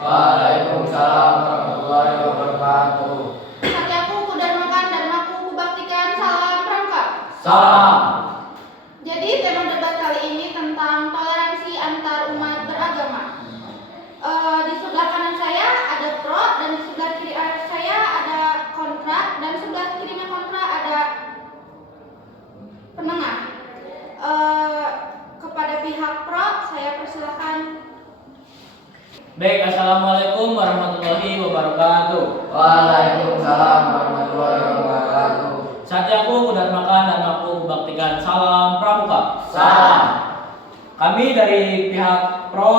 Waalaikumsalam warahmatullahi wabarakatuh. Satyaku kudarmakan dharmaku kubaktikan, salam pramuka. Salam. Jadi tema debat kali ini tentang toleransi antar umat beragama. Di sebelah kanan saya ada pro dan di sebelah kiri saya ada kontra dan sebelah kirinya kontra ada penengah. Kepada pihak pro saya persilakan. Baik, assalamualaikum warahmatullahi wabarakatuh. Waalaikumsalam warahmatullahi wabarakatuh. Satyaku kudarmakan dharmaku kubaktikan, salam pramuka. Salam. Kami dari pihak pro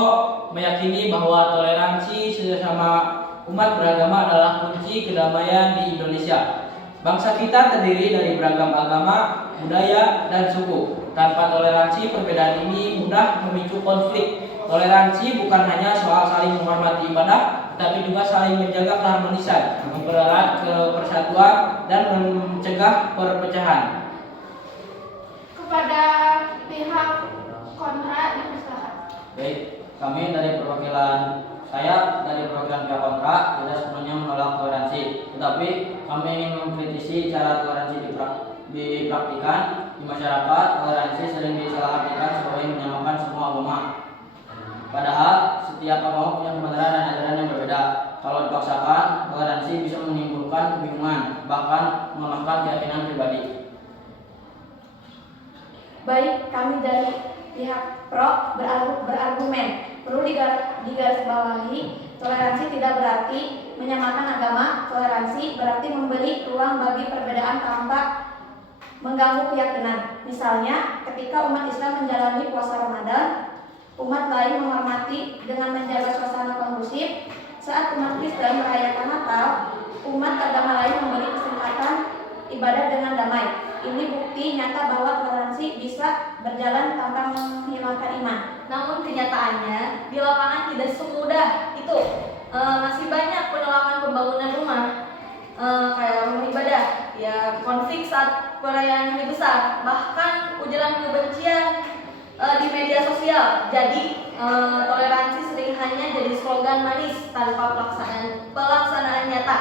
meyakini bahwa toleransi sesama umat beragama adalah kunci kedamaian di Indonesia. Bangsa kita terdiri dari beragam agama, budaya, dan suku. Tanpa toleransi, perbedaan ini mudah memicu konflik. Toleransi bukan hanya soal saling menghormati ibadah, tetapi juga saling menjaga keharmonisan, mempererat persatuan, dan mencegah perpecahan. Kepada pihak kontra dipersilakan. Baik, kami dari perwakilan pihak kontra tidak sepenuhnya menolak toleransi, tetapi kami ingin mengkritisi cara toleransi dipraktikkan di masyarakat. Toleransi sering disalahartikan sebagai menyamakan semua agama. Padahal setiap agama punya kebenaran dan ajaran yang berbeda. Kalau dipaksakan, toleransi bisa menimbulkan kebingungan, bahkan melemahkan keyakinan pribadi. Baik, kami dari pihak pro berargumen perlu digarisbawahi, toleransi tidak berarti menyamakan agama. Toleransi berarti memberi ruang bagi perbedaan tanpa mengganggu keyakinan. Misalnya, ketika umat Islam menjalani puasa Ramadan, umat lain menghormati dengan menjaga suasana kondusif. Saat umat Kristen merayakan Natal, umat agama lain memberi kesempatan ibadah dengan damai. Ini bukti nyata bahwa toleransi bisa berjalan tanpa menghilangkan iman. Namun kenyataannya di lapangan tidak semudah itu. Masih banyak penolakan pembangunan rumah, kayak rumah ibadah, ya konflik saat perayaan hari besar, bahkan ujaran kebencian di media sosial. Jadi toleransi sering hanya jadi slogan manis tanpa pelaksanaan nyata.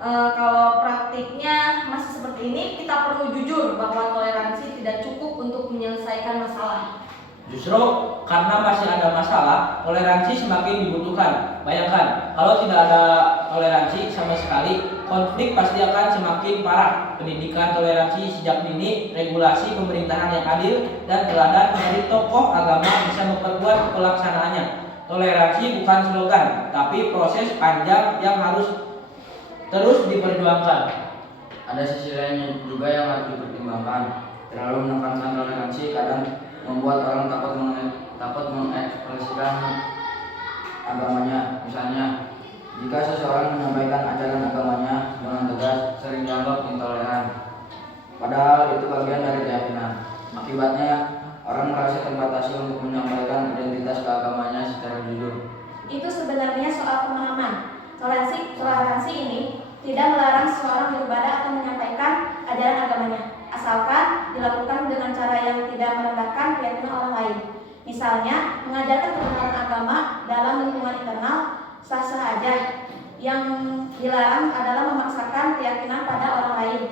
Kalau praktiknya masih seperti ini, kita perlu jujur bahwa toleransi tidak cukup untuk menyelesaikan masalah. Justru karena masih ada masalah, toleransi semakin dibutuhkan. Bayangkan, kalau tidak ada toleransi sama sekali, konflik pasti akan semakin parah. Pendidikan toleransi sejak dini, regulasi pemerintahan yang adil, dan teladan dari tokoh agama bisa memperkuat pelaksanaannya. Toleransi bukan slogan, tapi proses panjang yang harus terus diperjuangkan. Ada sisi lain juga yang harus dipertimbangkan. Terlalu menekankan toleransi kadang membuat orang takut mengekspresikan agamanya. Misalnya, jika seseorang menyampaikan ajaran agamanya dengan tegas, sering dianggap intoleran. Padahal itu bagian dari keyakinan. Akibatnya, orang merasa terbatasi untuk menyampaikan identitas keagamanya secara jujur. Itu sebenarnya soal pemahaman. Toleransi ini tidak melarang seseorang beribadah atau menyampaikan ajaran agamanya, asalkan dilakukan dengan cara yang tidak merendahkan keyakinan orang lain. Misalnya, mengajarkan kebenaran agama dalam lingkungan internal sah-sah aja. Yang dilarang adalah memaksakan keyakinan pada orang lain.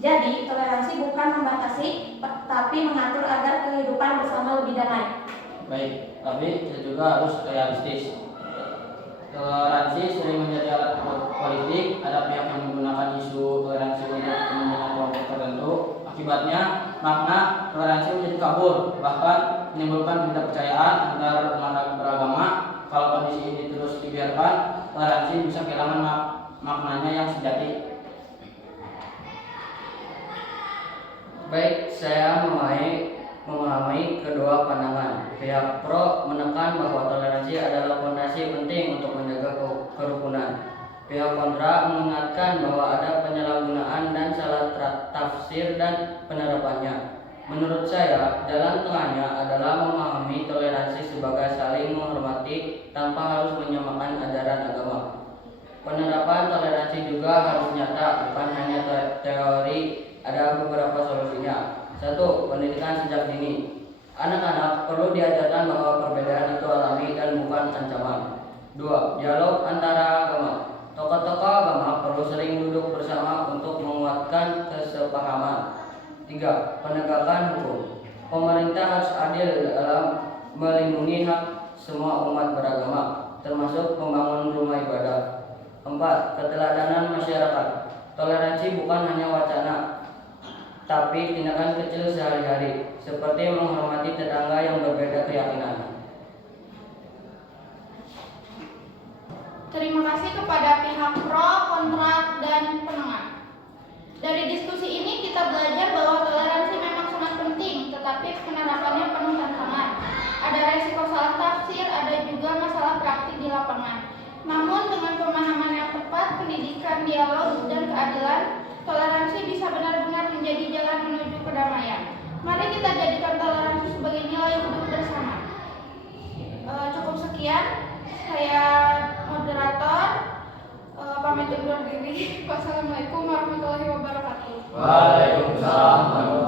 Jadi, toleransi bukan membatasi, tapi mengatur agar kehidupan bersama lebih damai. Baik, tapi kita juga harus realistis. Toleransi sering menjadi alat politik. Ada pihak yang menggunakan isu toleransi untuk kepentingan kelompok tertentu. Akibatnya, makna toleransi menjadi kabur, bahkan menimbulkan ketidakpercayaan antar umat beragama. Kalau kondisi ini terus dibiarkan, toleransi bisa kehilangan maknanya yang sejati. Baik, saya memahami kedua pandangan. Pihak pro menekan bahwa toleransi adalah fondasi penting untuk menjaga kerukunan. Pihak kontra mengingatkan bahwa ada penyalahgunaan dan salah tafsir dan penerapannya. Menurut saya, jalan tengahnya adalah memahami toleransi sebagai saling menghormati tanpa harus menyamakan ajaran agama. Penerapan toleransi juga harus nyata, bukan hanya teori. Ada beberapa solusinya. 1. Pendidikan sejak dini. Anak-anak perlu diajarkan bahwa perbedaan itu alami dan bukan ancaman. 2. Dialog antara agama. Tokoh-tokoh agama perlu sering duduk bersama untuk menguatkan kesepahaman. 3. Penegakan hukum. Pemerintah harus adil dalam melindungi hak semua umat beragama, termasuk membangun rumah ibadah. 4. Keteladanan masyarakat. Toleransi bukan hanya wacana, tapi tindakan kecil sehari-hari, seperti menghormati tetangga yang berbeda keyakinan. Terima kasih kepada pihak pro, kontra, dan penengah. Dari diskusi ini kita belajar bahwa toleransi memang sangat penting, tetapi penerapannya penuh tantangan. Ada resiko salah tafsir, ada juga masalah praktik di lapangan. Namun dengan pemahaman yang tepat, pendidikan, dialog, dan keadilan, toleransi bisa benar-benar menjadi jalan menuju kedamaian. Mari kita jadikan toleransi sebagai nilai hidup bersama. Cukup sekian, saya moderator, pamit undur diri. Wassalamualaikum warahmatullahi wabarakatuh. Waalaikumsalam.